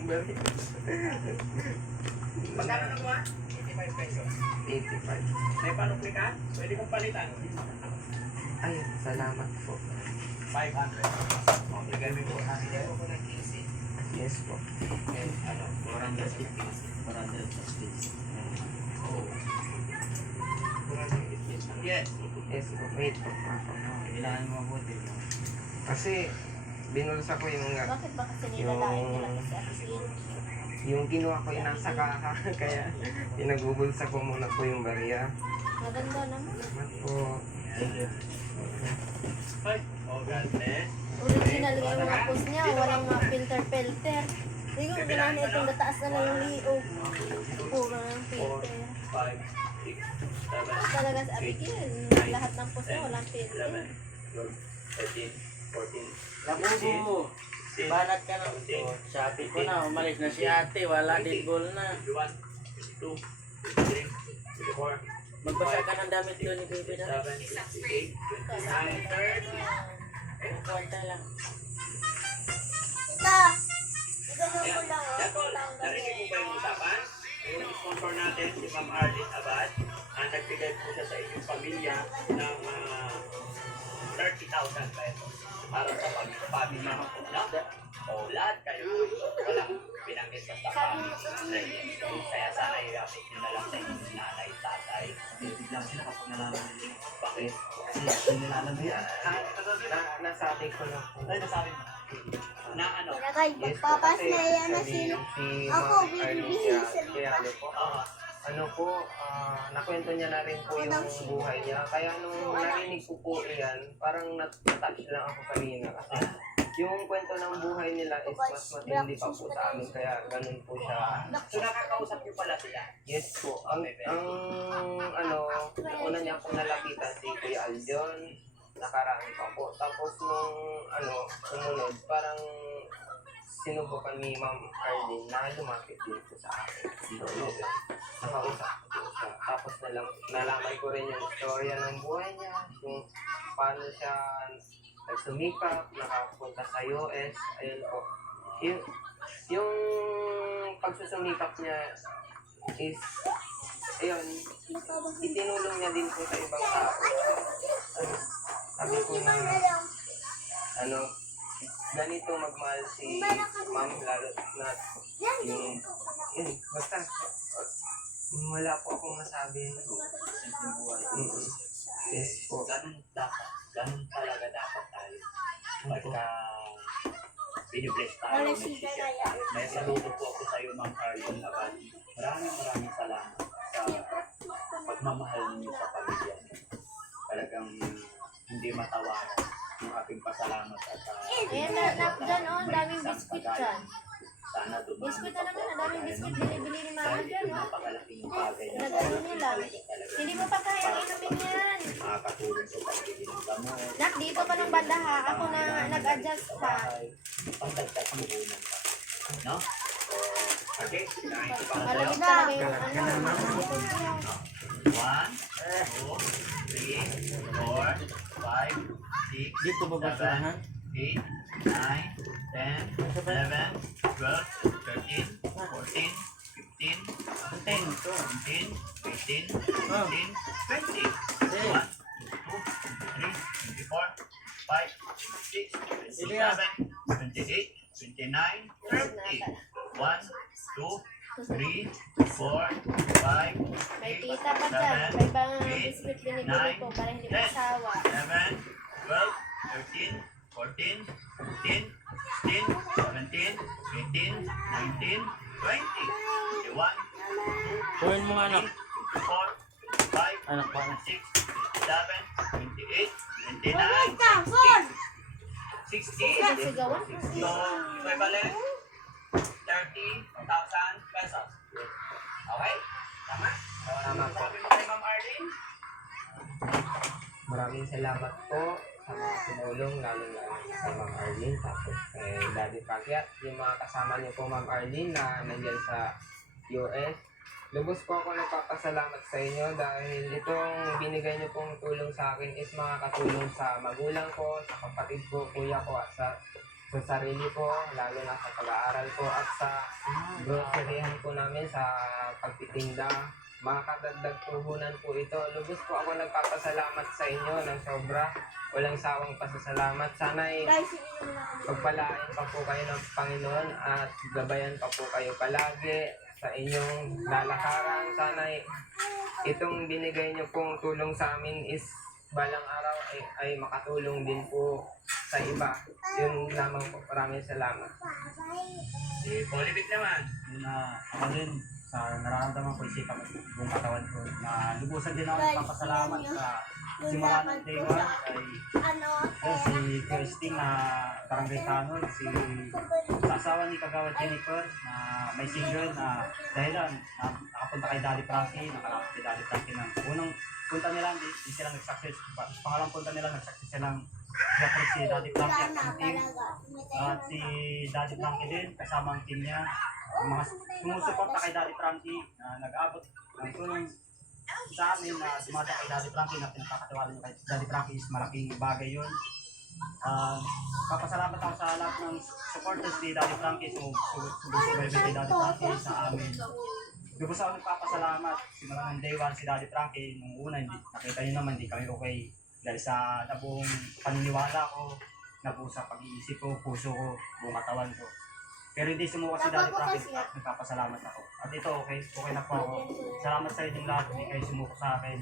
yung bari. Magkano na ba? 85 pesos. 85. May panukli ka? Pwede kong palitan. Ayun, salamat po. 500. Okay, gawin ko. Ayaw ko ng 15. Yes po. And ano, 450. 450. Oh. 450. Yes. Yes po. Wait po. Kailangan mo mabuti. Kasi, binulsa ko yung Bakit ba kasi nilalain nila kasi asin? yung kinuha ko yung nasa kaha. Kaya, pinagbubulsa ko muna po yung bariya. Maganda naman. Salamat po. Ay, oh God bless. Original nga yung mga post niya, walang mga filter-filter. Hindi ko gano'n na itong nataas na lang yung liog. Puro ng filter. 5, 6, 7, Talaga sa Abigail, lahat ng post niya walang filter. 11, 12, 13, 14, Labubo, banat ka na. Oh, sabi ko na, umalis na si ate, wala din ball na. 21, 22, 23, 24, Magbasa ka ng damit doon ni Baby na. 7, 8, 29, 30. Kwanta lang. Ito! Ganun ko lang, Narinig mo ba yung usapan? Yung sponsor natin, si Ma'am Arlene Abad, nagbigay po siya sa inyong pamilya ng 30,000 pesos para sa pamilya mo. No? O lahat kayo, walang pinanggit basta family. Kaya sana i-update nyo na lang sa inyong nanay, tatay. Biglang sila kapag nalaman nila. Bakit? Kasi nilalaman mo yan. Nasabi ko na po. Ay, nasabi mo. Na ano? Nilagay, magpapas na yan na sino. Ako, bibibihin sa Kaya ano po, ano po, nakwento niya na rin po yung buhay niya. Kaya nung narinig ko po yan, parang nat-touch lang ako kanina. Kasi yung kwento ng buhay nila is mas matindi pa po sa amin. Kaya ganun po siya. So nakakausap niyo pala sila? Yes po. Ang una niya po nalapitan si Kuya Aljon. Nakaraan pa po. Tapos nung sumunod, parang sinubukan ni Ma'am Arlene na lumapit din po sa akin. Nakausap ko po siya. Tapos nalaman ko rin yung istorya ng buhay niya, kung paano siya nagsumikap, nakapunta sa US, ayun po. Yung pagsusumikap niya is, ayun, itinulong niya din po sa ibang tao. Sabi ko na, ganito magmahal si Ma'am, lalo na yun, basta, wala po akong masabi. Yes po. Ganun talaga dapat tayo. Pagka binibless tayo, may saludo po ako sa iyo, Ma'am Arlene Abad. Maraming salamat sa pagmamahal niyo sa pamilya. Talagang hindi matawaran yung aking pasalamat at Ayan na, dyan o, daming biskuit dyan. sana dumami. Biskuit na naman, ang daming biskuit binibili ni Mama dyan o. Napakalaking bagay na Nag-ano nila. Hindi mo pa kaya inumin yan. makakatulong sa pagbili ng gamot. Nak, dito pa ng banda ha. Ako na nag-adjust pa. Pagdagdag mo unang pa. No? Okay, kinain ko para sa'yo. Malagit talaga yung ano. 1, 2, 3, 4, 5, 6, Dito ba ba 7, 8, 9, 10, 11, 12, 13, 14, 15, 16, 17, 18, 19, 20, 21, 22, 23, 24, 25, 26, 27, 28, 29, 30, 1, 2, 3, 4, 5, May 6, tita pa dyan. May ibang biskuit binibili ko para hindi masawa. 11, 12, 13, 14, 15, 16, 17, 18, 19, 20, 21, Kuhin mo nga anak. 24, 25, Anak ba? 26, 27, 28, 29, 60, Sigawan. so equivalent 30,000 pesos. Okay? Tama? Tama po. Sabi mo kay Ma'am Arlene? Maraming salamat po sa mga tumulong, lalo kay Ma'am Arlene, tapos kay Daddy Pakyat, yung mga kasama niyo po Ma'am Arlene na nandyan sa US. Lubos po ako nagpapasalamat sa inyo dahil itong binigay niyo pong tulong sa akin is makakatulong sa magulang ko, sa kapatid ko, kuya ko, at sa sa sarili ko, lalo na sa pag-aaral ko at sa groceryhan po namin sa pagtitinda. Makakadagdag puhunan po ito. Lubos po ako nagpapasalamat sa inyo ng sobra. Walang sawang pasasalamat. Sana'y Guys, ininom na ako. pagpalain pa po kayo ng Panginoon at gabayan pa po kayo palagi sa inyong lalakaran. Sana'y itong binigay niyo pong tulong sa amin is balang araw ay makatulong din po sa iba. Yun lamang po. Maraming salamat. Si Polivic naman. Yun na, ako din, sa nararamdaman ko, isipan ko, buong katawan ko, na lubusan din ako papasalamat sa simula ng day one kay Ano? si Christine na barangay tanod, sa asawa ni Kagawad Jennifer na may single na dahilan na nakapunta kay Daddy Frankie, nakalapit kay Daddy Frankie ng unang punta nila, hindi sila nag-success. Pangalang punta nila, nag-success silang si Daddy Frankie at ang team. At si Daddy Frankie din, kasama ang team niya. Ang mga sumusuporta kay Daddy Frankie na nag-abot ng tulong sa amin na dumada kay Daddy Frankie na pinagkakatiwala niyo kay Daddy Frankie is malaking bagay yun. Papasalamat ako sa lahat ng supporters ni Daddy Frankie, sumusubaybay kay Daddy Frankie sa amin. Lubos ako nagpapasalamat. Simula ng day one si Daddy Frankie, nung una, nakita niyo naman, hindi kami okay. Dahil sa nabuong paniniwala ko, nabuo sa pag-iisip ko, puso ko, buong katawan ko. Pero hindi sumuka si Daddy Frankie at nagpapasalamat ako. At ito, okay na po ako. Salamat sa inyong lahat, hindi kayo sumuko sa akin.